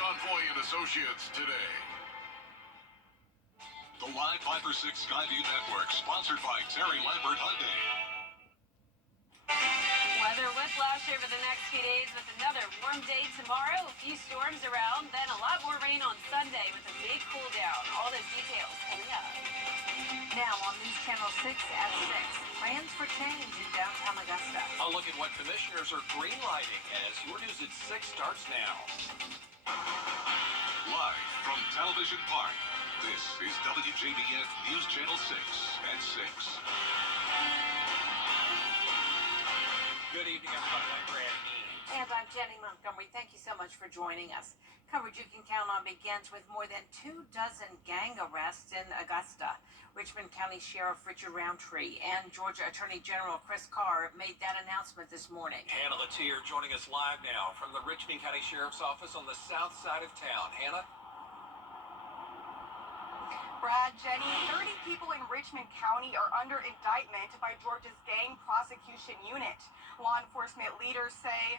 John Foy and Associates today. The Live 5 for 6 Skyview Network, sponsored by Terry Lambert Hyundai. Weather whiplash over the next few days with another warm day tomorrow, a few storms around, then a lot more rain on Sunday with a big cool down. All those details coming up. Now on News Channel 6 at 6, plans for change in downtown Augusta. I'll look at what commissioners are greenlighting as your news at 6 starts now. Live from Television Park, this is WJBF News Channel 6 at 6. Good evening, everybody. I'm Brad Eames. And I'm Jenny Montgomery. Thank you so much for joining us. Coverage you can count on begins with more than 24 gang arrests in Augusta. Richmond County Sheriff Richard Roundtree and Georgia Attorney General Chris Carr made that announcement this morning. Hannah Latier joining us live now from the Richmond County Sheriff's Office on the south side of town. Hannah? Brad, Jenny, 30 people in Richmond County are under indictment by Georgia's Gang Prosecution Unit. Law enforcement leaders say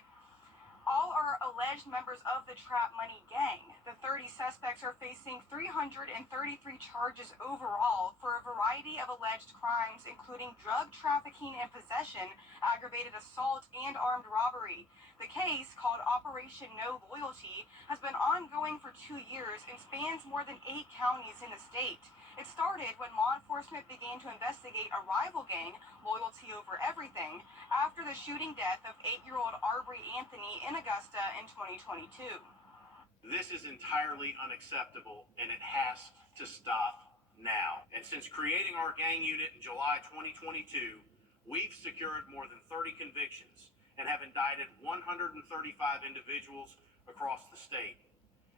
all are alleged members of the Trap Money Gang. The 30 suspects are facing 333 charges overall for a variety of alleged crimes, including drug trafficking and possession, aggravated assault, and armed robbery. The case, called Operation No Loyalty, has been ongoing for 2 years and spans more than 8 counties in the state. It started when law enforcement began to investigate a rival gang, Loyalty Over Everything, after the shooting death of 8-year-old Arbery Anthony in Augusta in 2022. This is entirely unacceptable, and it has to stop now. And since creating our gang unit in July 2022, we've secured more than 30 convictions and have indicted 135 individuals across the state.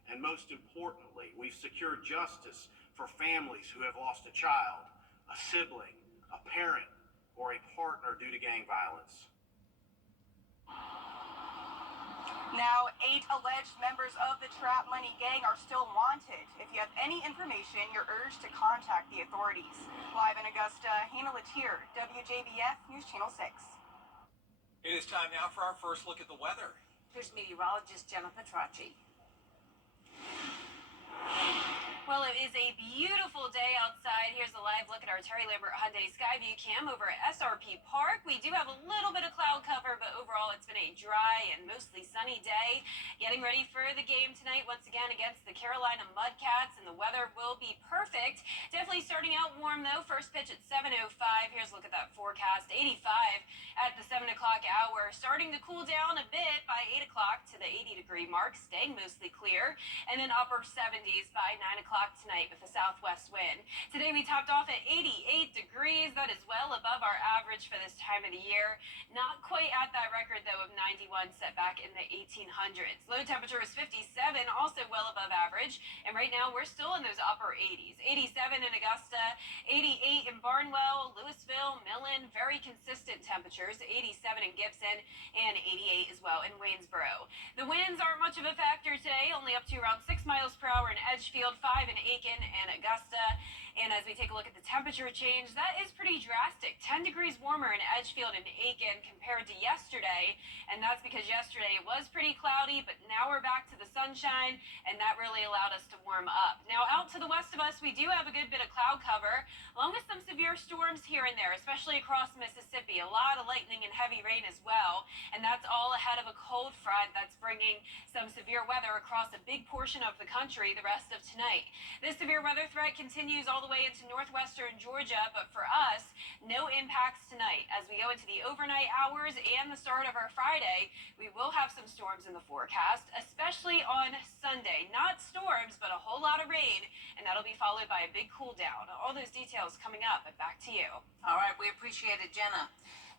And most importantly, we've secured justice for families who have lost a child, a sibling, a parent, or a partner due to gang violence. Now, 8 alleged members of the Trap Money Gang are still wanted. If you have any information, you're urged to contact the authorities. Live in Augusta, Hannah Latier, WJBF News Channel 6. It is time now for our first look at the weather. Here's meteorologist Jenna Petracci. Well, it is a beautiful day outside. Here's a live look at our Terry Lambert Hyundai Skyview cam over at SRP Park. We do have a little bit of cloud cover, but overall it's been a dry and mostly sunny day. Getting ready for the game tonight once again against the Carolina Mudcats, and the weather will be perfect. Definitely starting out warm though. First pitch at 7:05. Here's a look at that forecast. 85 at the 7 o'clock hour. Starting to cool down a bit by 8 o'clock to the 80-degree mark, staying mostly clear, and then upper 70s by 9 o'clock tonight with a southwest wind. Today we topped off at 88 degrees. That is well above our average for this time of the year. Not quite at that record though of 91 set back in the 1800s. Low temperature is 57, also well above average. And right now we're still in those upper 80s. 87 in Augusta, 88 in Barnwell, Louisville, Millen, very consistent temperatures. 87 in Gibson and 88 as well in Waynesboro. The winds aren't much of a factor today, only up to around 6 miles per hour in Edgefield, 5 in Aiken and Augusta. And as we take a look at the temperature change, that is pretty drastic. 10 degrees warmer in Edgefield and Aiken compared to yesterday. And that's because yesterday it was pretty cloudy, but now we're back to the sunshine, and that really allowed us to warm up. Now out to the west of us, we do have a good bit of cloud cover, along with some severe storms here and there, especially across Mississippi. A lot of lightning and heavy rain as well. And that's all ahead of a cold front that's bringing some severe weather across a big portion of the country the rest of tonight. This severe weather threat continues all the way into northwestern Georgia, but for us, no impacts tonight. As we go into the overnight hours and the start of our Friday, we will have some storms in the forecast, especially on Sunday. Not storms, but a whole lot of rain, and that'll be followed by a big cool down. All those details coming up, but back to you. All right, we appreciate it, Jenna.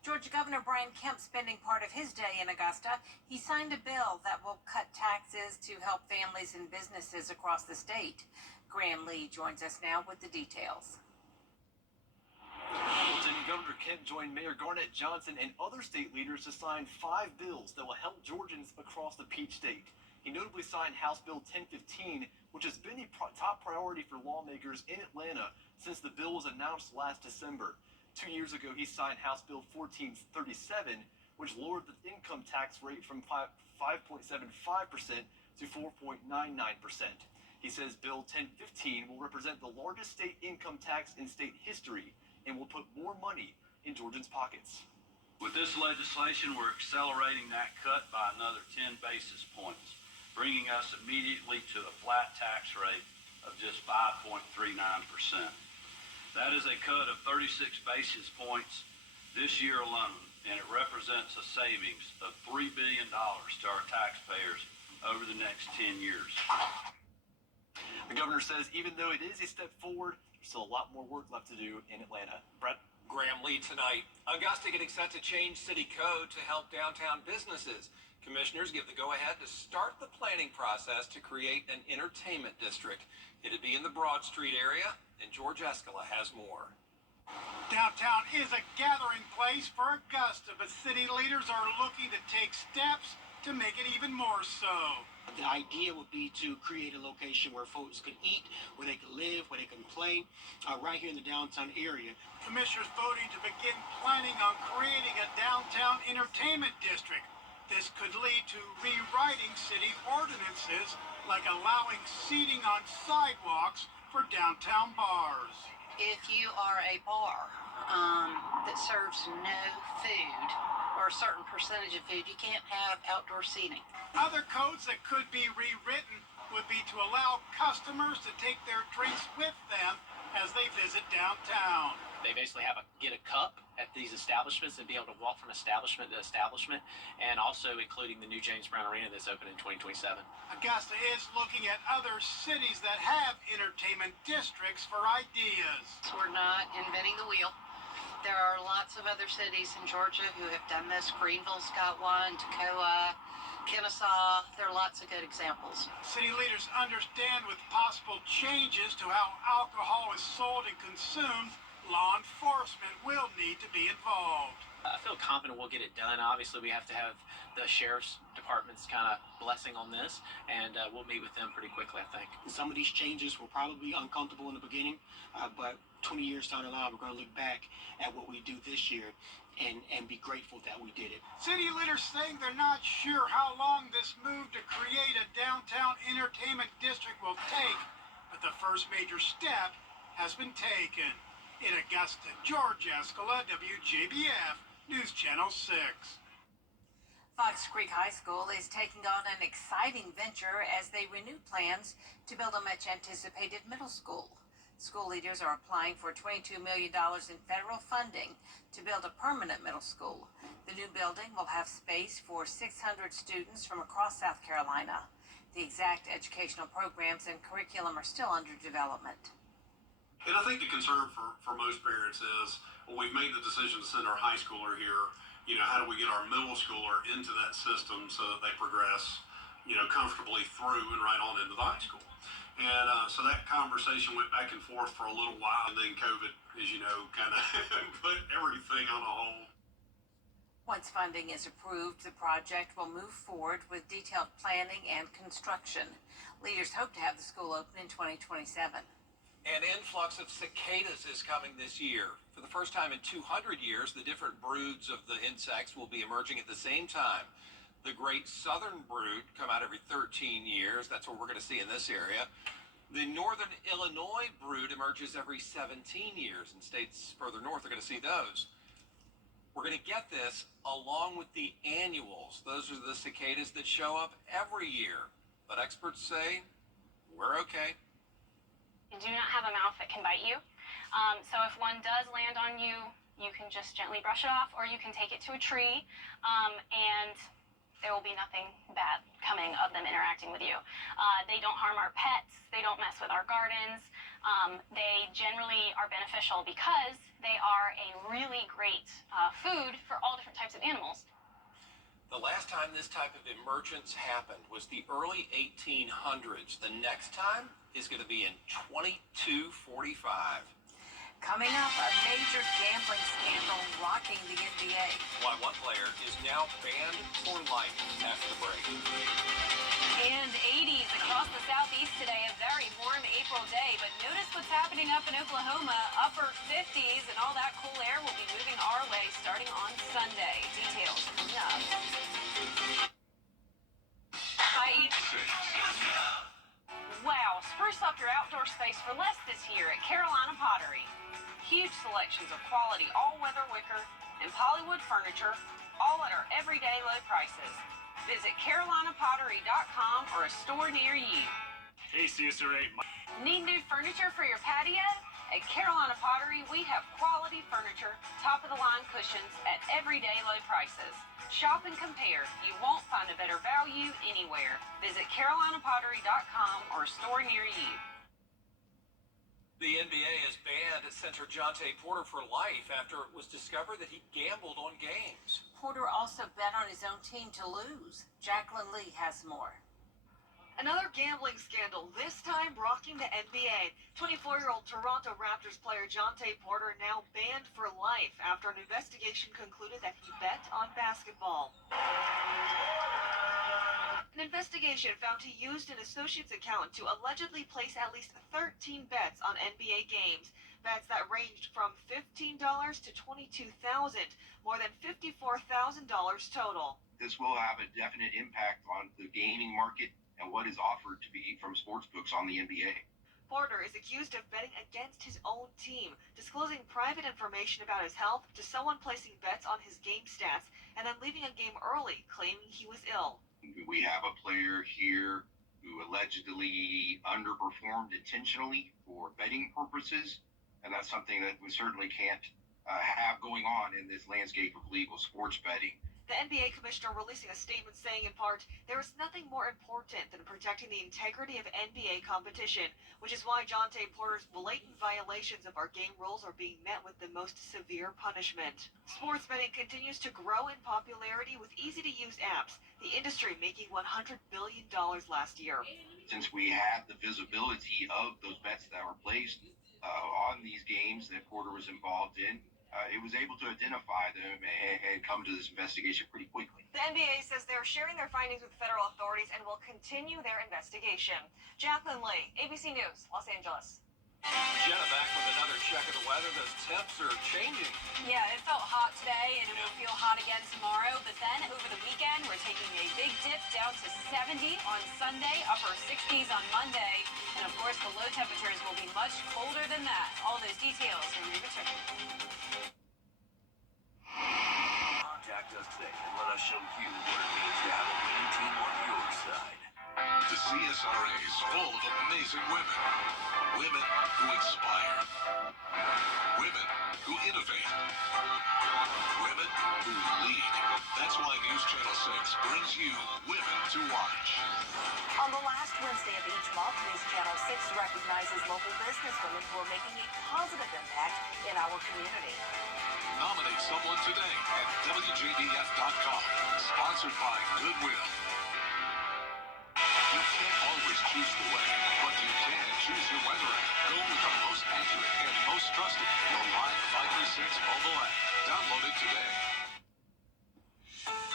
Georgia Governor Brian Kemp spending part of his day in Augusta. He signed a bill that will cut taxes to help families and businesses across the state. Graham Lee joins us now with the details. Lieutenant Governor Kemp joined Mayor Garnett Johnson and other state leaders to sign 5 bills that will help Georgians across the Peach State. He notably signed House Bill 1015, which has been a top priority for lawmakers in Atlanta since the bill was announced last December. 2 years ago, he signed House Bill 1437, which lowered the income tax rate from 5.75% to 4.99%. He says Bill 1015 will represent the largest state income tax in state history and will put more money in Georgians' pockets. With this legislation, we're accelerating that cut by another 10 basis points, bringing us immediately to a flat tax rate of just 5.39%. That is a cut of 36 basis points this year alone, and it represents a savings of $3 billion to our taxpayers over the next 10 years. The governor says even though it is a step forward, there's still a lot more work left to do in Atlanta. Brett? Graham Lee tonight. Augusta getting set to change city code to help downtown businesses. Commissioners give the go-ahead to start the planning process to create an entertainment district. It'd be in the Broad Street area, and George Escala has more. Downtown is a gathering place for Augusta, but city leaders are looking to take steps to make it even more so. The idea would be to create a location where folks could eat, where they could live, where they can play, right here in the downtown area. Commissioners voting to begin planning on creating a downtown entertainment district. This could lead to rewriting city ordinances, like allowing seating on sidewalks for downtown bars. If you are a bar that serves no food or a certain percentage of food, you can't have outdoor seating. Other codes that could be rewritten would be to allow customers to take their drinks with them as they visit downtown. They basically get a cup at these establishments and be able to walk from establishment to establishment, and also including the new James Brown Arena that's open in 2027. Augusta is looking at other cities that have entertainment districts for ideas. We're not inventing the wheel. There are lots of other cities in Georgia who have done this. Greenville's got one, Toccoa, Kennesaw. There are lots of good examples. City leaders understand with possible changes to how alcohol is sold and consumed, law enforcement will need to be involved. I feel confident we'll get it done. Obviously, we have to have the sheriff's department's kind of blessing on this, and we'll meet with them pretty quickly, I think. Some of these changes will probably be uncomfortable in the beginning, but 20 years down the line, we're going to look back at what we do this year and be grateful that we did it. City leaders saying they're not sure how long this move to create a downtown entertainment district will take, but the first major step has been taken. In Augusta, George Escala, WJBF, News Channel 6. Fox Creek High School is taking on an exciting venture as they renew plans to build a much-anticipated middle school. School leaders are applying for $22 million in federal funding to build a permanent middle school. The new building will have space for 600 students from across South Carolina. The exact educational programs and curriculum are still under development. And I think the concern for most parents is, well, we've made the decision to send our high schooler here. How do we get our middle schooler into that system so that they progress, comfortably through and right on into the high school? And so that conversation went back and forth for a little while, and then COVID, as you know, kind of put everything on a hold. Once funding is approved, the project will move forward with detailed planning and construction. Leaders hope to have the school open in 2027. An influx of cicadas is coming this year. For the first time in 200 years, the different broods of the insects will be emerging at the same time. The great southern brood come out every 13 years. That's what we're going to see in this area. The northern Illinois brood emerges every 17 years, and states further north are going to see those. We're going to get this along with the annuals. Those are the cicadas that show up every year. But experts say we're okay. You do not have a mouth that can bite you. So if one does land on you, you can just gently brush it off, or you can take it to a tree, and there will be nothing bad coming of them interacting with you. They don't harm our pets. They don't mess with our gardens. They generally are beneficial because they are a really great food for all different types of animals. The last time this type of emergence happened was the early 1800s. The next time is going to be in 2245. Coming up, a major gambling scandal rocking the NBA. Why one player is now banned for life after the break. And 80s across the southeast today, a very warm April day, but notice what's happening happening up in Oklahoma, upper 50s, and all that cool air will be moving our way starting on Sunday. Details coming up. Wow, spruce up your outdoor space for less this year at Carolina Pottery. Huge selections of quality all-weather wicker and polywood furniture, all at our everyday low prices. Visit carolinapottery.com or a store near you. Hey, CSRA. Need new furniture for your patio? At Carolina Pottery, we have quality furniture, top-of-the-line cushions at everyday low prices. Shop and compare. You won't find a better value anywhere. Visit carolinapottery.com or a store near you. The NBA has banned center Jonte Porter for life after it was discovered that he gambled on games. Porter also bet on his own team to lose. Jacqueline Lee has more. Another gambling scandal, this time rocking the NBA. 24-year-old Toronto Raptors player Jonte Porter now banned for life after an investigation concluded that he bet on basketball. An investigation found he used an associate's account to allegedly place at least 13 bets on NBA games. Bets that ranged from $15 to $22,000, more than $54,000 total. This will have a definite impact on the gaming market and what is offered to be from sportsbooks on the NBA. Porter is accused of betting against his own team, disclosing private information about his health to someone placing bets on his game stats, and then leaving a game early, claiming he was ill. We have a player here who allegedly underperformed intentionally for betting purposes, and that's something that we certainly can't have going on in this landscape of legal sports betting. The NBA commissioner releasing a statement saying, in part, there is nothing more important than protecting the integrity of NBA competition, which is why Jonte Porter's blatant violations of our game rules are being met with the most severe punishment. Sports betting continues to grow in popularity with easy-to-use apps, the industry making $100 billion last year. Since we had the visibility of those bets that were placed on these games that Porter was involved in, it was able to identify them and come to this investigation pretty quickly. The NBA says they're sharing their findings with federal authorities and will continue their investigation. Jacqueline Lee, ABC News, Los Angeles. Jenna back with another check of the weather. Those temps are changing. Yeah, it felt hot today, and it will feel hot again tomorrow. But then over the weekend, we're taking a big dip down to 70 on Sunday, upper 60s on Monday. And of course, the low temperatures will be much colder than that. All those details when we return. Contact us today and let us show you what it means to have a winning team on your side. The CSRA is full of amazing women. Women who inspire. Women who innovate. Women who lead. That's why News Channel 6 brings you Women to Watch. On the last Wednesday of each month, News Channel 6 recognizes local businesswomen who are making a positive impact in our community. Nominate someone today at WJBF.com. Sponsored by Goodwill. You can't always choose the way, but you can choose your weather app. Go with the most accurate and most trusted. The Live 536 mobile app. Download it today.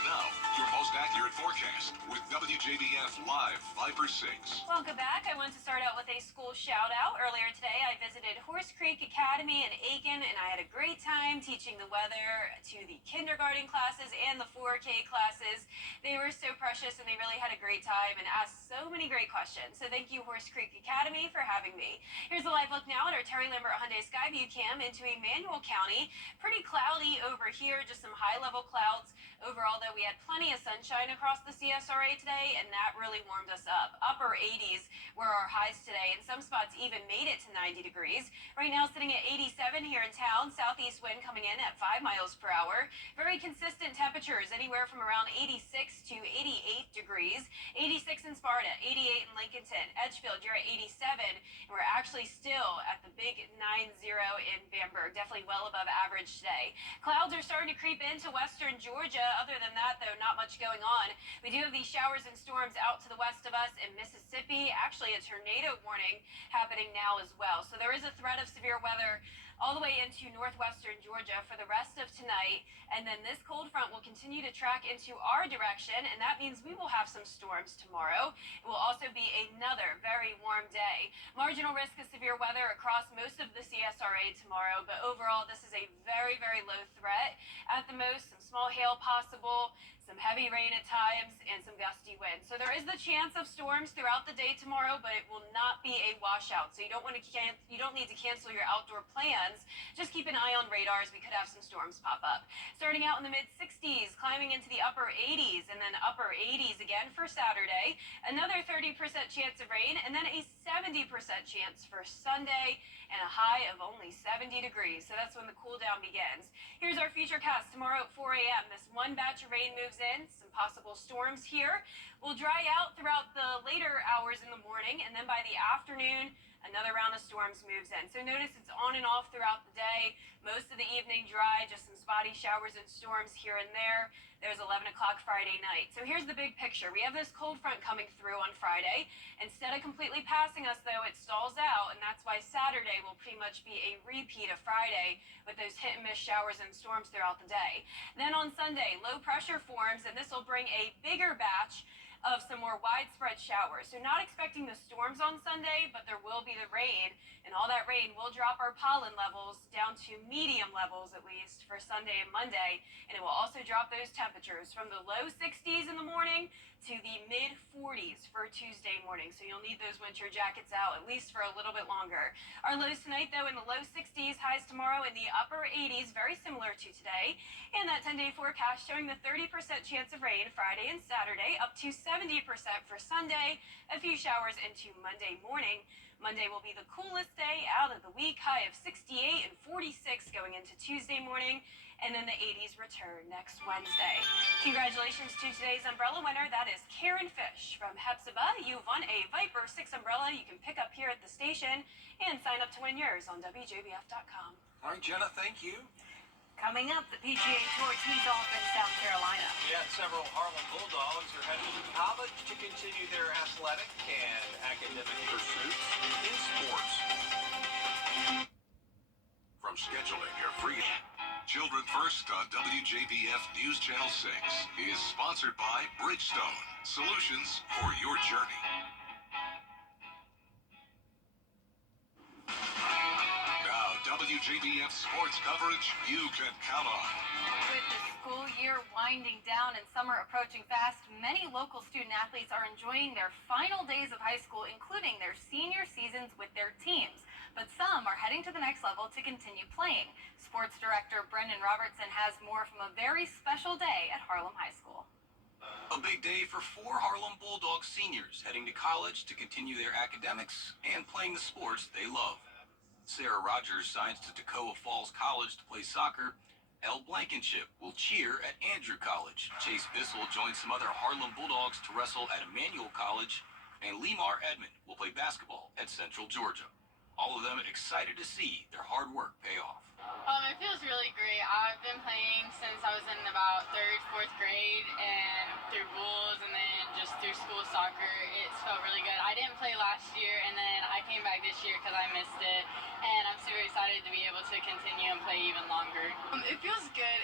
Now, your most accurate forecast with WJBF Live 536. Welcome back. I want to start out with a school shout out. Earlier today, I visited Horse Creek Academy in Aiken, and I had a great time teaching the weather to the kindergarten classes and the 4K classes. They were so precious, and they really had a great time and asked so many great questions. So thank you, Horse Creek Academy, for having me. Here's a live look now at our Terry Lambert Hyundai Skyview cam into Emmanuel County. Pretty cloudy over here, just some high-level clouds. Overall, though, we had plenty of sunshine across the CSRA today, and that really warmed us up. Upper 80s were our highs today, and some spots even made it to 90 degrees. Right now, sitting at 87 here in town. Southeast wind coming in at 5 miles per hour. Very consistent temperatures, anywhere from around 86 to 88 degrees. 86 in Sparta, 88 in Lincolnton. Edgefield, you're at 87, and we're actually still at the big 90 in Bamberg. Definitely well above average today. Clouds are starting to creep into western Georgia. Other than that, though, not much going on. We do have these showers and storms out to the west of us in Mississippi. Actually, a tornado warning happening now as well. So there is a threat of severe weather all the way into northwestern Georgia for the rest of tonight. And then this cold front will continue to track into our direction, and that means we will have some storms tomorrow. It will also be another very warm day. Marginal risk of severe weather across most of the CSRA tomorrow, but overall this is a very, very low threat. At the most, some small hail possible, some heavy rain at times, and some gusty winds. So there is the chance of storms throughout the day tomorrow, but it will not be a washout. So you don't need to cancel your outdoor plans. Just keep an eye on radars. We could have some storms pop up. Starting out in the mid-60s, climbing into the upper 80s, and then upper 80s again for Saturday. Another 30% chance of rain, and then a 70% chance for Sunday, and a high of only 70 degrees. So that's when the cool down begins. Here's our futurecast tomorrow at 4 a.m. This one batch of rain moves in, some possible storms here. Will dry out throughout the later hours in the morning, and then by the afternoon, another round of storms moves in. So notice it's on and off throughout the day. Most of the evening dry, just some spotty showers and storms here and there. There's 11 o'clock Friday night. So here's the big picture. We have this cold front coming through on Friday. Instead of completely passing us, though, it stalls out, and that's why Saturday will pretty much be a repeat of Friday with those hit and miss showers and storms throughout the day. Then on Sunday, low pressure forms, and this will bring a bigger batch of some more widespread showers. So not expecting the storms on Sunday, but there will be the rain, and all that rain will drop our pollen levels down to medium levels, at least for Sunday and Monday, and it will also drop those temperatures from the low 60s in the morning to the mid 40s for Tuesday morning. So you'll need those winter jackets out at least for a little bit longer. Our lows tonight, though, in the low 60s, highs tomorrow in the upper 80s, very similar to today. And that 10-day forecast showing the 30% chance of rain Friday and Saturday, up to 70% for Sunday, a few showers into Monday morning. Monday will be the coolest day out of the week, high of 68 and 46 going into Tuesday morning. And then the 80s return next Wednesday. Congratulations to today's umbrella winner. That is Karen Fish from Hepzibah. You've won a Viper 6 umbrella you can pick up here at the station and sign up to win yours on WJBF.com. All right, Jenna, thank you. Coming up, the PGA Tour tees off in South Carolina. Yeah, several Harlem Bulldogs are headed to college to continue their athletic and academic pursuits in sports. From scheduling your free Children First on WJBF News Channel 6 is sponsored by Bridgestone, solutions for your journey. Now, WJBF sports coverage you can count on. With the school year winding down and summer approaching fast, many local student athletes are enjoying their final days of high school, including their senior seasons with their teams. But some are heading to the next level to continue playing. Sports director Brendan Robertson has more from a very special day at Harlem High School. A big day for 4 Harlem Bulldogs seniors heading to college to continue their academics and playing the sports they love. Sarah Rogers signs to Toccoa Falls College to play soccer. Elle Blankenship will cheer at Andrew College. Chase Bissell joins some other Harlem Bulldogs to wrestle at Emmanuel College. And Lemar Edmond will play basketball at Central Georgia. All of them excited to see their hard work pay off. It feels really great. I've been playing since I was in about 3rd, 4th grade, and through Bulls and then just through school soccer. It's felt really good. I didn't play last year, and then I came back this year because I missed it, and I'm super excited to be able to continue and play even longer. It feels good.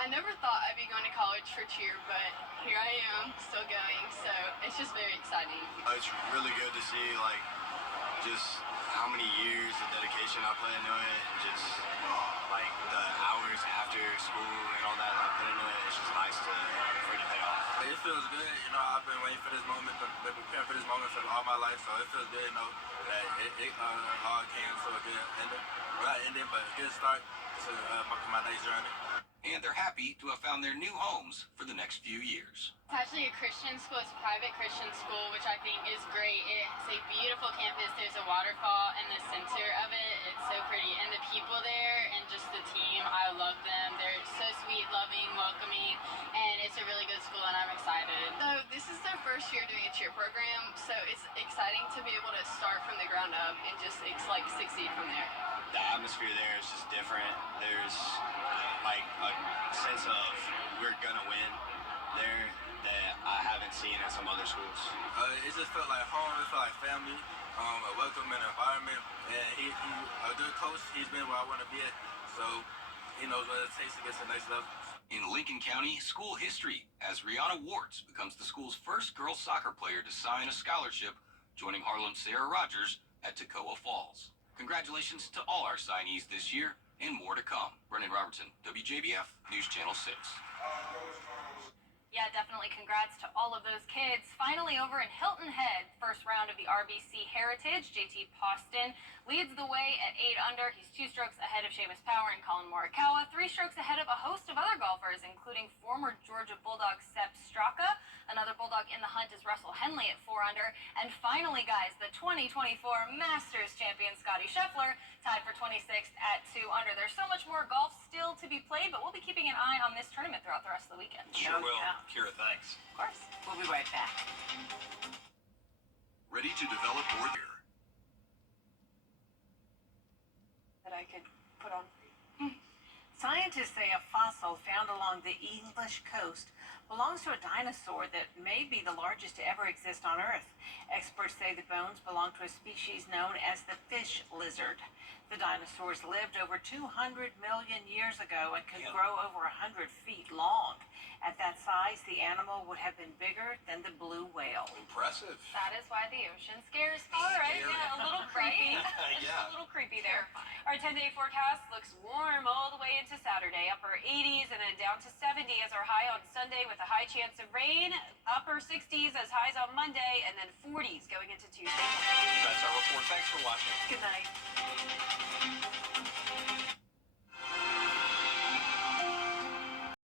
I never thought I'd be going to college for cheer, but here I am, still going, so it's just very exciting. It's really good to see, just how many years of dedication I put into it, and just the hours after school and all that I put into it. It's just nice for it to pay off. It feels good. I've been waiting for this moment, been preparing for this moment for all my life, so it feels good, that it all came to a good ending. Well, not ending, but a good start to my next journey. And they're happy to have found their new homes for the next few years. It's actually a Christian school. It's a private Christian school, which I think is great. It's a beautiful campus. There's a waterfall in the center of it. It's so pretty. And the people there and just the team, I love them. They're so sweet, loving, welcoming, and it's a really good school, and I'm excited. So this is their first year doing a cheer program, so it's exciting to be able to start from the ground up and just succeed from there. The atmosphere there is just different. There's a sense of we're gonna win. that I haven't seen at some other schools. It just felt like home. It felt like family, a welcoming environment, and he a good coach. He's been where I want to be at, so he knows what it takes to get to the next level. In Lincoln County, school history as Rihanna Warts becomes the school's first girls soccer player to sign a scholarship, joining Harlem's Sarah Rogers at Toccoa Falls. Congratulations to all our signees this year, and more to come. Brendan Robertson, WJBF News Channel 6. Yeah, definitely congrats to all of those kids. Finally over in Hilton Head, first round of the RBC Heritage. JT Poston leads the way at 8 under. He's 2 strokes ahead of Seamus Power and Colin Morikawa, 3 strokes ahead of a host of other golfers, including former Georgia Bulldog Sepp Straka. Another Bulldog in the hunt is Russell Henley at 4 under. And finally, guys, the 2024 Masters champion Scotty Scheffler tied for 26th at 2 under. There's so much more golf still to be played, but we'll be keeping an eye on this tournament throughout the rest of the weekend. Sure will. Yeah. Kira, thanks. Of course. We'll be right back. Ready to develop more here. That I could put on. Scientists say a fossil found along the English coast belongs to a dinosaur that may be the largest to ever exist on Earth. Experts say the bones belong to a species known as the fish lizard. The dinosaurs lived over 200 million years ago and could grow over 100 feet long. At that size, the animal would have been bigger than the blue whale. Impressive. That is why the ocean scares me, right? Scary. Yeah, a little creepy. Yeah. Just a little creepy there. Our 10-day forecast looks warm all the way into Saturday. Upper 80s and then down to 70 as our high on Sunday with a high chance of rain. Upper 60s as highs on Monday and then 40s going into Tuesday. That's our report. Thanks for watching. Good night.